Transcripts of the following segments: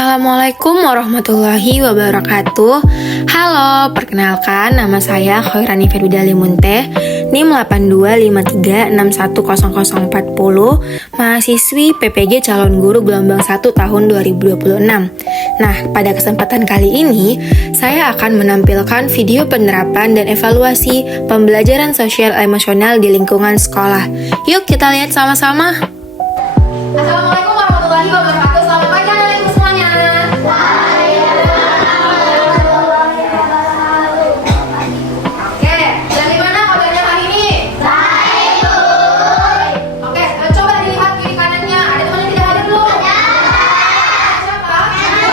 Assalamualaikum warahmatullahi wabarakatuh. Halo, perkenalkan nama saya Khairani Ferbidali Munteh, NIM 8253610040, mahasiswi PPG Calon Guru Gelombang 1 tahun 2026. Nah, pada kesempatan kali ini, saya akan menampilkan video penerapan dan evaluasi pembelajaran sosial emosional di lingkungan sekolah. Yuk kita lihat sama-sama. Assalamualaikum warahmatullahi wabarakatuh. Selamat pagi anak-anakku semuanya. Oke, dari mana kabarnya hari ini? Baik, Bu. Oke, coba dilihat kiri kanannya. Ada teman yang tidak hadir belum? Ada. Siapa? Ada.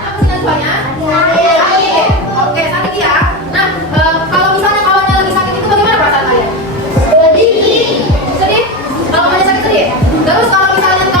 Siapa sih Najwanya? Sakit. Oke, sakit ya. Nah, kalau misalnya kawannya lagi sakit itu bagaimana perasaan kalian? Sedih. Sedih? Kalau kawannya sakit sedih? Terus kalau misalnya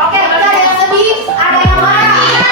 Oke, berarti ada yang sedih, ada yang marah.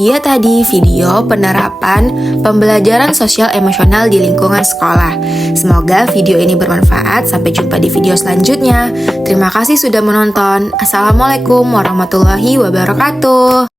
dia tadi video penerapan pembelajaran sosial emosional di lingkungan sekolah. Semoga video ini bermanfaat. Sampai jumpa di video selanjutnya. Terima kasih sudah menonton. Assalamualaikum warahmatullahi wabarakatuh.